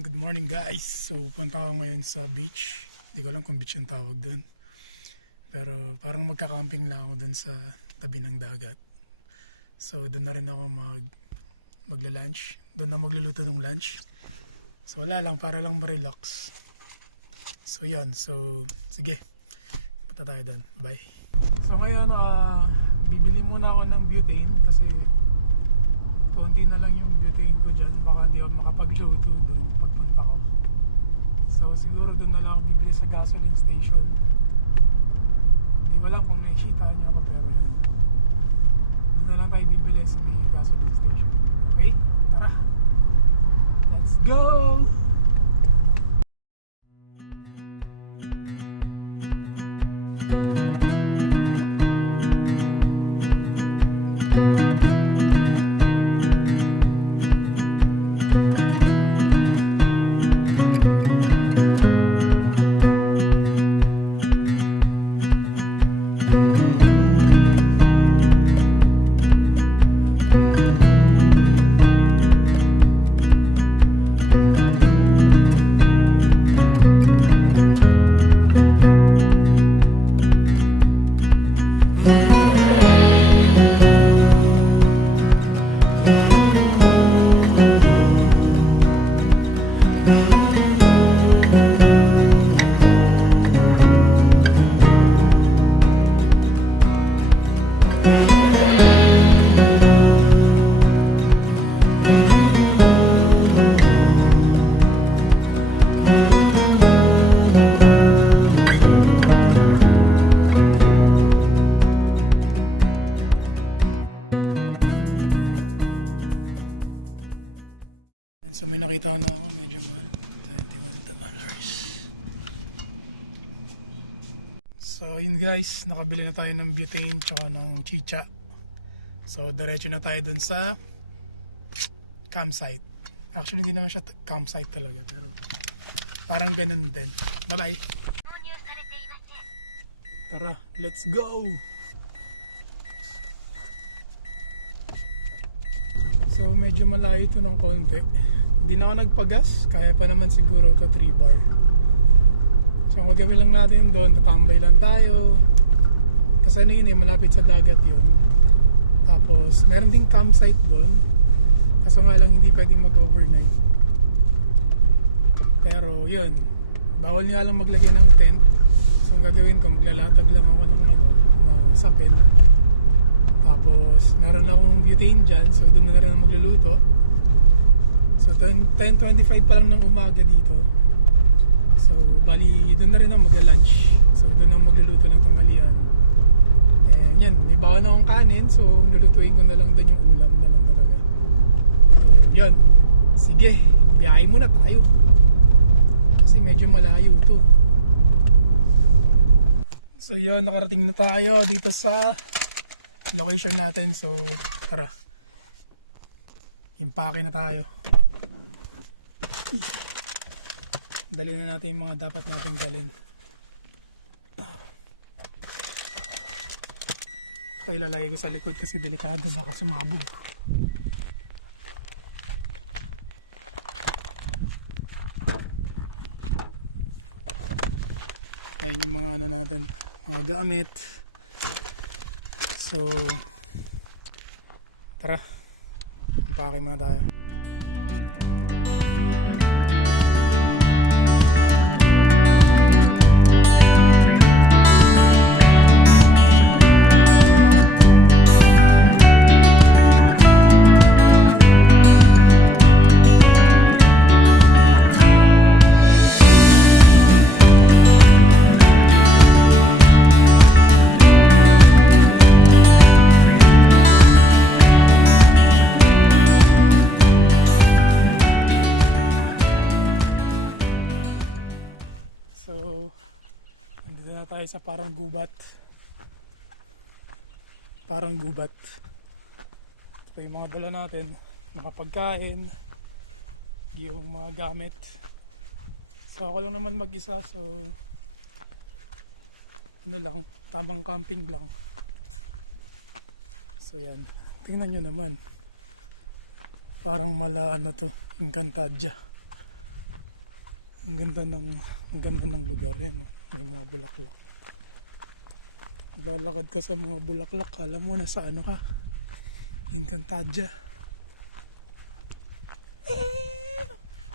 Good morning guys. So punta ako ngayon sa beach. Hindi ko alam kung beach yung tawag dun. Pero parang magka-camping lang ako dun sa tabi ng dagat. So dun na rin ako magla-lunch. Dun na magluluto ng lunch. So wala lang, para lang ma-relax. So yan, so sige. Punta tayo dun. Bye. So ngayon bibili muna ako ng butane kasi konti na lang yung butane ko dyan. Baka hindi ako makapagluto doon pagpunta ko. So siguro doon na lang ako bibili sa gasoline station. Hindi ko alam kung nakikita niyo ako, pero yan. Doon na lang tayo bibili sa may gasoline station. Okay? Tara! Let's go! So may nakita ko na ako medyo $21. So yun guys, nakabili na tayo ng butane tsaka ng chicha. So diretso na tayo dun sa campsite. Actually hindi naman siya campsite talaga, pero parang ganun din. Bye-bye! Tara, let's go! So medyo malayo ito ng konti. Hindi na ako nagpagas, kaya pa naman siguro ito 3 bar. So ang gagawin lang natin doon, tatambay lang tayo. Kasi ano yun eh, malapit sa dagat yun. Tapos meron ding campsite doon. Kaso nga lang hindi pwedeng mag-overnight. Pero yun, bawal nga lang maglagay ng tent. So ang gagawin ko, maglalatag lang ako ng sapin. Tapos meron akong butane dyan, so doon na rin ang magluluto. So 10:25 pa lang ng umaga dito. So bali doon na rin ang magla-lunch. So doon ang magluluto ng tanghalian. And yan, may bawa na akong kanin, so lulutuin ko na lang doon yung ulam na lang talaga. So yun, sige, biyahe muna tayo. Kasi medyo malayo to. So yun, nakarating na tayo dito sa location natin. So tara, impake na tayo. Dali na natin yung mga dapat natin dalhin. Ito ilalagay ko sa likod kasi delikado, baka sumabog. Ayan yung mga ano natin, mga gamit. So tara, impake muna tayo. Tayo sa parang gubat. Ito yung mga dala natin, nakapagkain, yung mga gamit. So ako lang naman mag-isa, so ano lang, tamang camping lang. So yan, tingnan nyo naman, parang mala ano to, Encantadia. Ang ganda ng lugar yan. May mga bulaklak. Lalakad ka sa mga bulaklak, kala mo nasa ano ka, Encantadia.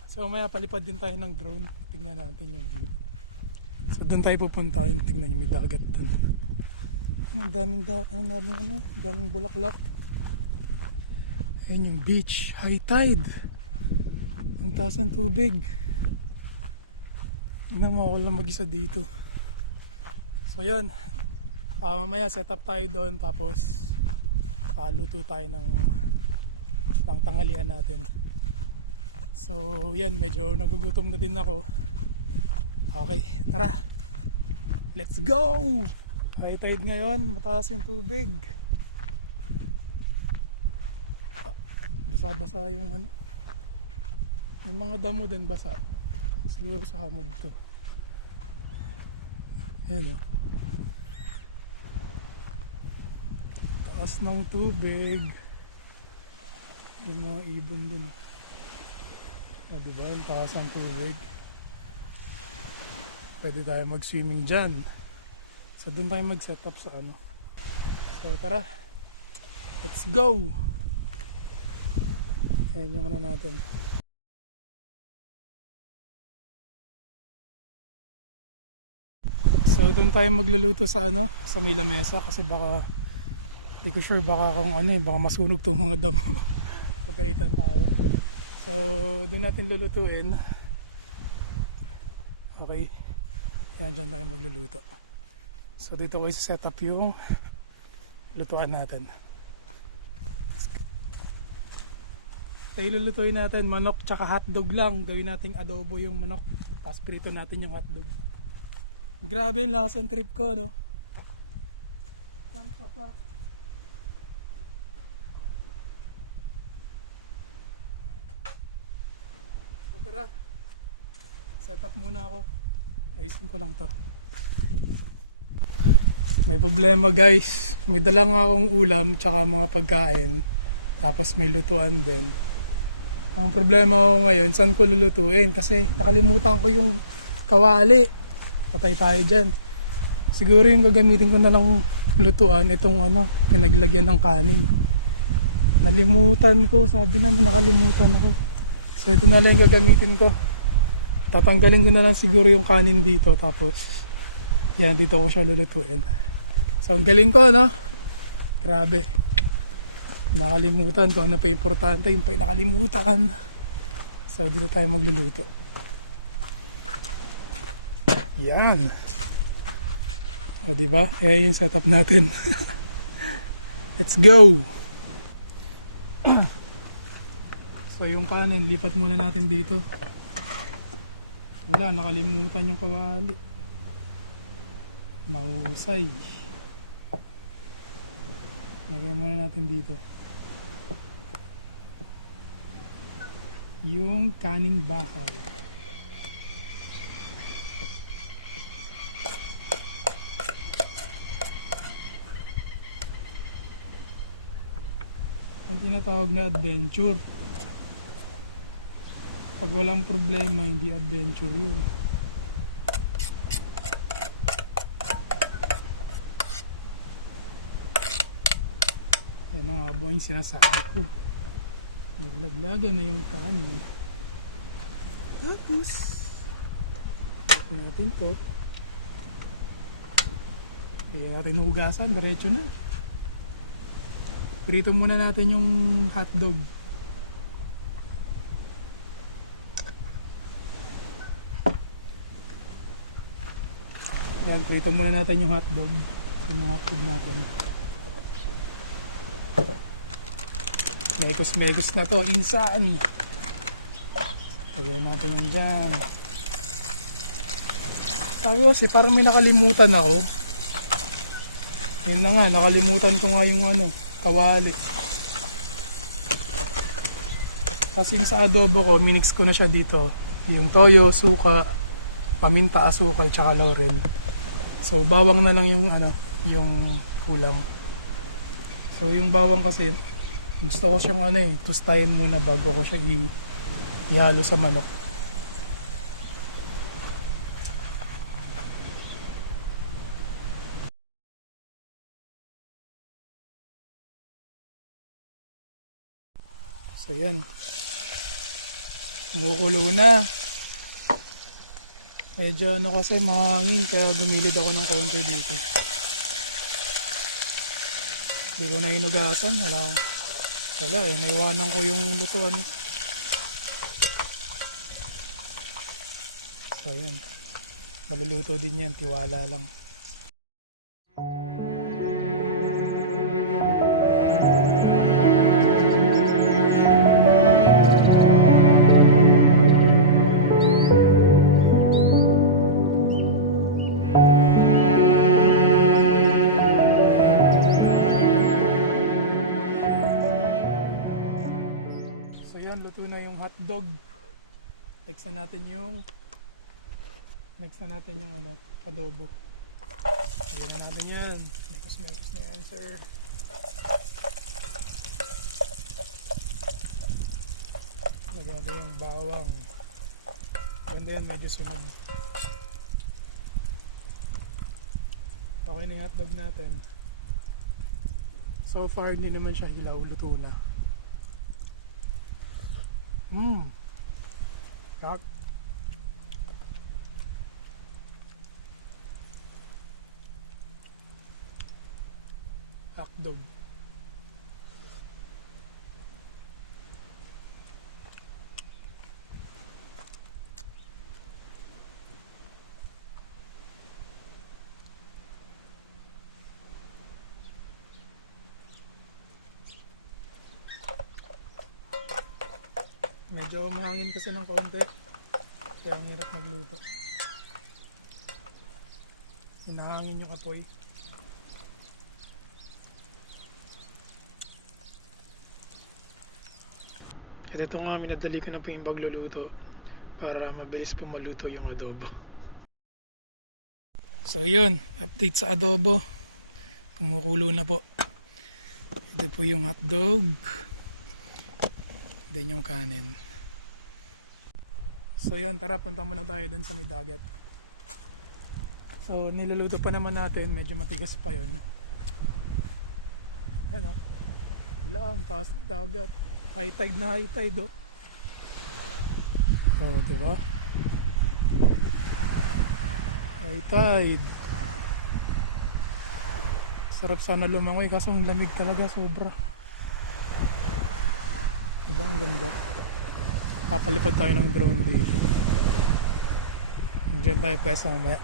So maya palipad din tayo ng drone. Tingnan natin yung view. So doon tayo pupunta. Tingnan yung may dagat doon. Ang daming bulaklak. Ayan yung beach, high tide. Ang taas ng tubig. Tingnan mo, ako lang mag-isa dito. So yan, mamaya set up tayo doon, tapos luto tayo ng pangtanghalian natin. So yan, medyo nagugutom na din ako. Okay, tara, let's go! High tide ngayon, mataas yung tubig. Basa yung mga damo din basa. Siguro sa hamog to. Yan o. Taas ng tubig. Yung mga ibon din. Diba? Yung taas ng tubig. Pwede tayo mag-swimming dyan. So doon tayo mag-set up sa ano. So tara. Let's go! Ayan yung ano natin. So doon tayo magluluto sa ano, sa may lamesa kasi baka hindi ko sure baka kung ano baka masunog itong mga damo. Pagkalitan tayo. So doon natin lulutuin. Okay. Ayan, dyan tayo magluluto. So dito ko isa-set up yung lutuan natin. Tayo lulutuin natin manok tsaka hotdog lang. Gawin nating adobo yung manok. Tapos prito natin yung hotdog. Grabe yung lasang trip ko, no? So, tara. Set up muna ako. Ayusin ko lang to. May problema guys. May dala nga akong ulam tsaka mga pagkain. Tapos may lutuan din. Ang problema ko ngayon, saan ko lulutuin? Kasi nakalimutan ko yung kawali. Patay tayo dyan. Siguro yung gagamitin ko na lang lutuan, itong ano, pinaglagyan ng kanin. Nalimutan ko, sabi na nakalimutan ako. So ito na lang yung gagamitin ko. Tatanggalin ko na lang siguro yung kanin dito. Tapos, yan, dito ko siya lulutuin. So ang galing ko, ano? Grabe. Nakalimutan ko ano pa importante, yung pa nakalimutan. So dito tayo magluluto. Yan. O, diba? Kaya yung setup natin. Let's go! So yung kanin, lipat muna natin dito. Wala, nakalimutan yung kawali. Mahusay. Lagyan muna natin dito yung kanin bakal. Yung tinatawag na adventure. Pag walang problema, hindi adventure yun. Yan ang abo yung sinasabi ko. Naglaglagan na yung kanin. Tapos ito natin to. Kaya natin hugasan, diretso na. Prito muna natin yung hotdog. Yan, prito muna natin yung hotdog. Yung mga hotdog natin. Mekos-mekos na to, insan. Pagyan natin yan dyan. Tayo kasi parang may nakalimutan ako. Yun na nga, nakalimutan ko nga yung ano, kawali. Kasi sa adobo ko, minix ko na siya dito. Yung toyo, suka, paminta, asukal, tsaka laurel. So bawang na lang yung ano, yung kulang. So yung bawang kasi, gusto ko siyang ano tustayin muna bago ko siya ihalo sa manok. yan. Bukulo na. Medyo ano kasi mahangin kaya bumilid ako ng counter dito. Hindi ko na inugasan. Wala ko. Sabi, naiwanan ko yung butuan. So yun. Maluluto din yan. Tiwala lang. So yan, luto na yung hotdog. Next na natin yung ano, adobo. Lagyan na natin yan. Mekos na yan, sir. Lagyan natin yung bawang. Ganda yan, medyo sunog. Okay na yung hotdog natin. So far, hindi naman siya hilaw, luto na. Kak. Hotdog. Medyo mahangin kasi ng konti. Kaya ang hirap magluto. Hinahangin yung apoy. At ito nga, minadali ko na po yung pagluluto para mabilis po maluto yung adobo. So yun, update sa adobo. Kumukulo na po. Ito po yung hotdog. Then yung kanin. So yun, tara, punta muna tayo dun sa may dagat. So niluluto pa naman natin, medyo matigas pa yun. Ano? Wala, fast dagat. May tide na high tide oh. Oh, diba? High tide. Sarap sana lumangoy kaso ang lamig talaga, sobra. Nakalipad tayo ng drone day. Diyan tayo pesa mamaya.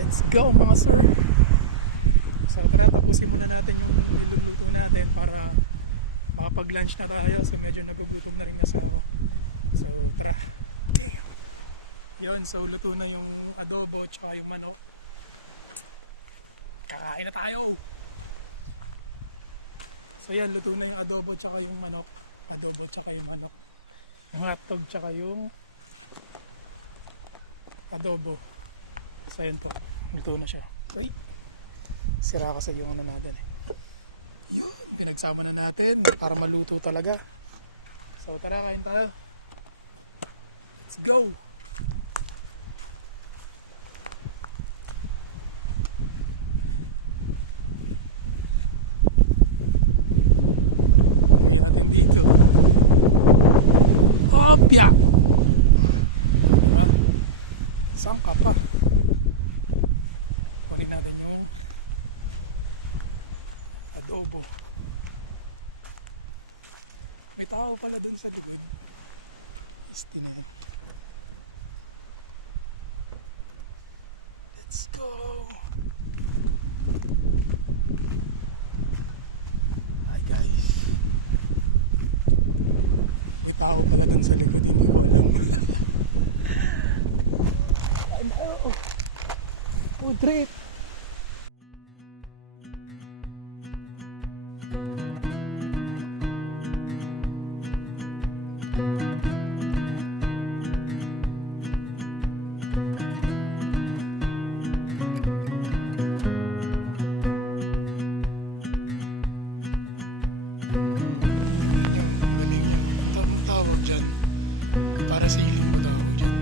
Let's go mga sir. So tara, tapusin muna natin yung niluluto natin para makapag-lunch na tayo. So medyo nagugutom na rin asawa. So tara. Yun, so luto na yung adobo tsaka yung manok. Kakain na tayo. So yan, luto na yung adobo tsaka yung manok. Adobo tsaka yung manok. Yung hotdog tsaka yung adobo. So yan po, luto na siya. Wait, sira kasi yung ano natin eh. Yun, pinagsama na natin para maluto talaga. So tara, kain tayo. Let's go! Saan ka pa? Kunin natin yung adobo. May tao pala dun sa likod. Isti na yun. Let's go! Hi guys. May tao pala dun sa likod. Hindi ko alam. Food trip. Tawag dyan. Para sa iling mo tawag dyan.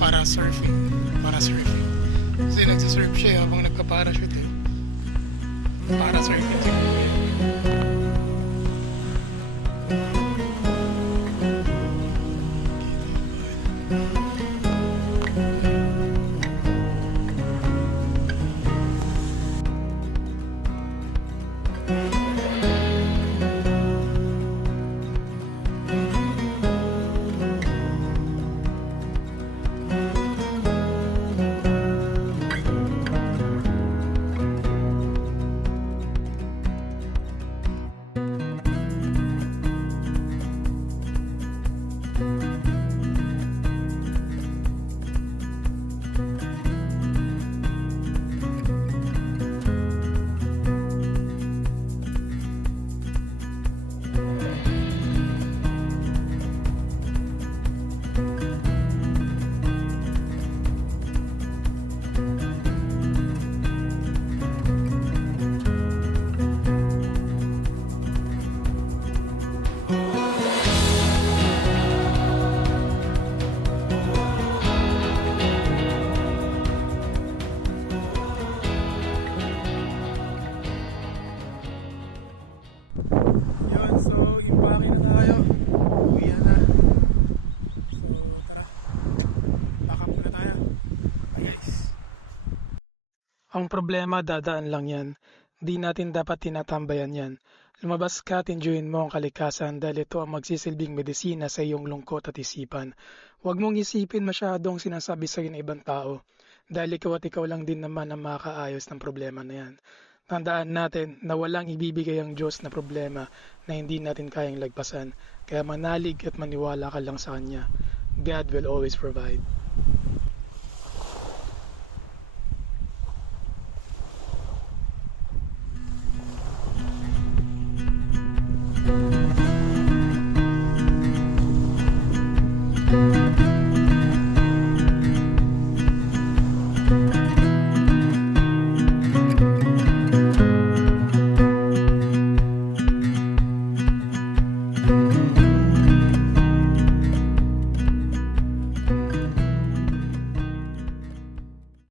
Para surfing. Kasi nagsasurf siya habang nagka-parachute eh. Para circuit siguro yan. Yun, so impake na tayo. Uwi na. So tara, pack up muna tayo. Bye guys. Ang problema, dadaan lang yan. Di natin dapat tinatambayan yan. Lumabas ka at enjoyin mo ang kalikasan dahil ito ang magsisilbing medisina sa iyong lungkot at isipan. Huwag mong isipin masyadong sinasabi sa ng ibang tao dahil ikaw at ikaw lang din naman ang makakaayos ng problema na yan. Tandaan natin na walang ibibigay ang Diyos na problema na hindi natin kayang lagpasan. Kaya manalig at maniwala ka lang sa Kanya. God will always provide.